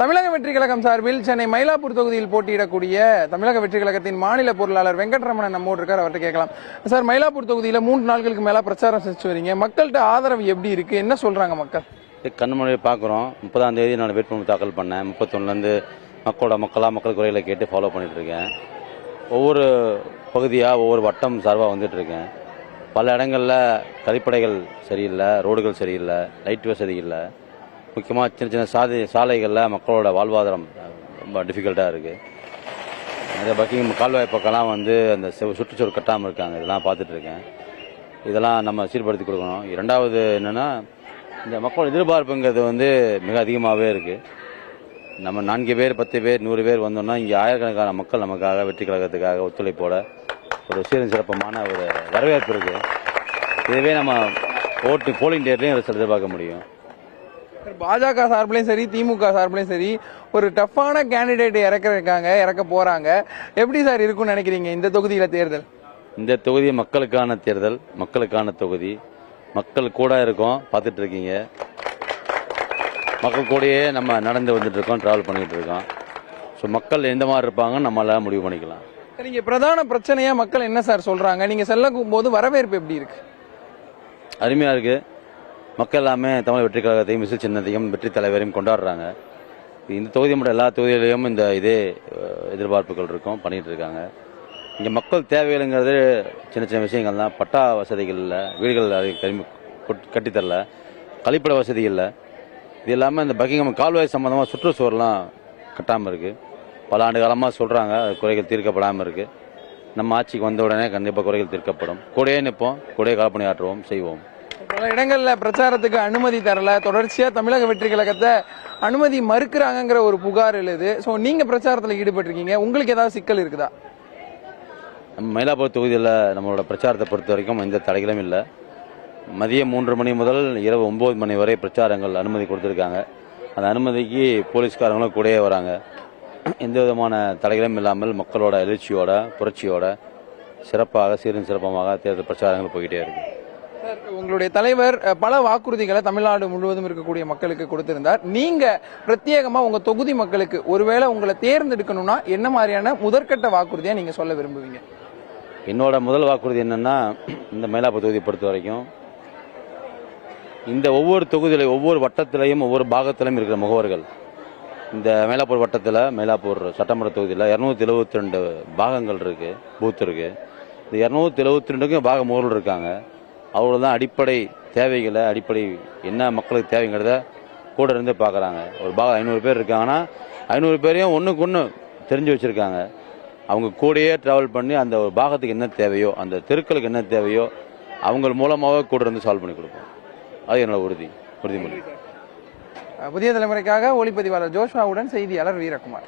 தமிழக வெற்றி கழகம் சார்பில் சென்னை மயிலாப்பூர் தொகுதியில் போட்டியிடக்கூடிய தமிழக வெற்றி கழகத்தின் மாநில பொருளாளர் வெங்கட்ரமணன் நம்மோடு இருக்கார். அவர்கிட்ட கேட்கலாம். சார், மயிலாப்பூர் தொகுதியில் 3 நாட்களுக்கு மேல பிரச்சாரம் செஞ்சு வரீங்க. மக்கள்கிட்ட ஆதரவு எப்படி இருக்கு? என்ன சொல்றாங்க மக்கள்? கண்மொழியை பார்க்குறோம். 30ஆம் தேதி நான் வேட்புமனு தாக்கல் பண்ணேன். 31லேருந்து மக்கள் குறைகளை கேட்டு ஃபாலோ பண்ணிட்டு இருக்கேன். ஒவ்வொரு பகுதியாக ஒவ்வொரு வட்டம் சார்பாக வந்துட்டு இருக்கேன். பல இடங்களில் கழிப்படைகள் சரியில்லை, ரோடுகள் சரியில்லை, லைட் வசதி இல்லை. முக்கியமாக சின்ன சின்ன சாலைகளில் மக்களோட வாழ்வாதாரம் ரொம்ப டிஃபிகல்ட்டாக இருக்குது. நிறைய பக்கிங் கால்வாய் பக்கம்லாம் அந்த சுற்றுச்சூழல் கட்டாமல் இருக்காங்க. இதெல்லாம் பார்த்துட்ருக்கேன். இதெல்லாம் நம்ம சீர்படுத்தி கொடுக்கணும். இரண்டாவது என்னென்னா, இந்த மக்களோட எதிர்பார்ப்புங்கிறது மிக அதிகமாகவே இருக்குது. நம்ம 4 பேர் 10 பேர் 100 பேர் வந்தோம்னா இங்கே ஆயிரக்கணக்கான மக்கள் நமக்காக வெற்றி கழகத்துக்காக ஒத்துழைப்போட ஒரு சீரும் சிறப்பமான ஒரு வரவேற்பு இருக்குது. இதுவே நம்ம போலிங் டேட்லையும் எதிர்பார்க்க முடியும். பாஜக சார்பிலையும் சரி, திமுக சார்பிலையும் சரி, ஒரு டஃப்பான கேண்டிடேட் இறக்க போறாங்க. எப்படி சார் இருக்கும்னு நினைக்கிறீங்க இந்த தொகுதியில தேர்தல்? இந்த தொகுதி மக்களுக்கான தேர்தல், மக்களுக்கான தொகுதி. மக்கள் கூட இருக்கோம், பார்த்துட்டு இருக்கீங்க. மக்கள் கூடயே நம்ம நடந்து வந்துட்டு இருக்கோம், டிராவல் பண்ணிட்டு இருக்கோம். ஸோ மக்கள் எந்த மாதிரி இருப்பாங்கன்னு நம்மளால முடிவு பண்ணிக்கலாம். நீங்க பிரதான பிரச்சனையா மக்கள் என்ன சார் சொல்றாங்க? நீங்க செல்லும் போது வரவேற்பு எப்படி இருக்கு? அருமையா இருக்கு. மக்கள் எல்லாமே தமிழ் வெற்றி கழகத்தையும் விசில் சின்னத்தையும் வெற்றி தலைவரையும் கொண்டாடுறாங்க. இந்த தொகுதி மட்டும் எல்லா தொகுதியிலையும் இதே எதிர்பார்ப்புகள் இருக்கும், பண்ணிட்டு இருக்காங்க. இங்கே மக்கள் தேவைகள்ங்கிறது சின்ன சின்ன விஷயங்கள் தான். பட்டா வசதிகள் இல்லை, வீடுகள் கட்டித்தரல, கழிப்பிட வசதி இல்லை. இது இல்லாமல் இந்த பக்கிங்ஹாம் கால்வாய் சம்பந்தமாக சுற்றுச்சுவரெலாம் கட்டாமல் இருக்குது. பல ஆண்டு காலமாக சொல்கிறாங்க, அது குறைகள் தீர்க்கப்படாமல் இருக்குது. நம்ம ஆட்சிக்கு வந்த உடனே கண்டிப்பாக குறைகள் தீர்க்கப்படும். கூடயே நிற்போம், கூடயே காலப்பணி ஆற்றுவோம், செய்வோம். பல இடங்கள்ல பிரச்சாரத்துக்கு அனுமதி தரல, தொடர்ச்சியா தமிழக வெற்றி கழகத்தை அனுமதி மறுக்கிறாங்கிற ஒரு புகார் எழுது. ஸோ நீங்க பிரச்சாரத்தில் ஈடுபட்டிருக்கீங்க, உங்களுக்கு ஏதாவது சிக்கல் இருக்குதா? நம்ம மயிலாப்பூர் தொகுதியில் நம்மளோட பிரச்சாரத்தை பொறுத்த வரைக்கும் எந்த தடைகளும் இல்லை. மதியம் 3 மணி முதல் இரவு 9 மணி வரை பிரச்சாரங்கள் அனுமதி கொடுத்துருக்காங்க. அந்த அனுமதிக்கு போலீஸ்காரங்களும் கூடயே வராங்க. எந்த விதமான தடைகளும் இல்லாமல் மக்களோட எழுச்சியோட புரட்சியோட சிறப்பாக சீரும் சிறப்பமாக தேர்தல் பிரச்சாரங்கள் போய்கிட்டே இருக்கு. உங்களுடைய தலைவர் பல வாக்குறுதிகளை தமிழ்நாடு முழுவதும் இருக்கக்கூடிய மக்களுக்கு கொடுத்திருந்தார். நீங்க பிரத்யேகமா உங்க தொகுதி மக்களுக்கு ஒருவேளை உங்களை தேர்ந்தெடுக்கணும்னா என்ன மாதிரியான முதற்கட்ட வாக்குறுதியா நீங்க சொல்ல விரும்புவீங்க? என்னோட முதல் வாக்குறுதி என்னன்னா, இந்த மயிலாப்பூர் தொகுதியை பொறுத்த வரைக்கும் இந்த ஒவ்வொரு தொகுதியிலையும் ஒவ்வொரு வட்டத்திலையும் ஒவ்வொரு பாகத்திலையும் இருக்கிற முகவர்கள், இந்த மயிலாப்பூர் வட்டத்தில் மயிலாப்பூர் சட்டமன்ற தொகுதியில் 272 பாகங்கள் இருக்கு, பூத் இருக்கு. இந்த 272க்கும் பாக முகவர்கள் இருக்காங்க. அவர்கள் தான் அடிப்படை தேவைகளை, அடிப்படை என்ன மக்களுக்கு தேவைங்கிறத கூட இருந்து பார்க்குறாங்க. ஒரு பாகம் 500 பேர் இருக்காங்கன்னா 500 பேரையும் ஒன்றுக்கு ஒன்று தெரிஞ்சு வச்சுருக்காங்க. அவங்க கூடயே ட்ராவல் பண்ணி அந்த ஒரு பாகத்துக்கு என்ன தேவையோ, அந்த தெருக்களுக்கு என்ன தேவையோ அவங்க மூலமாக கூட இருந்து சால்வ் பண்ணி கொடுப்போம். அது என்னோட உறுதிமொழி. புதிய தலைமுறைக்காக ஒளிப்பதிவாளர் ஜோஷ்வாவுடன் செய்தியாளர் வீரகுமார்.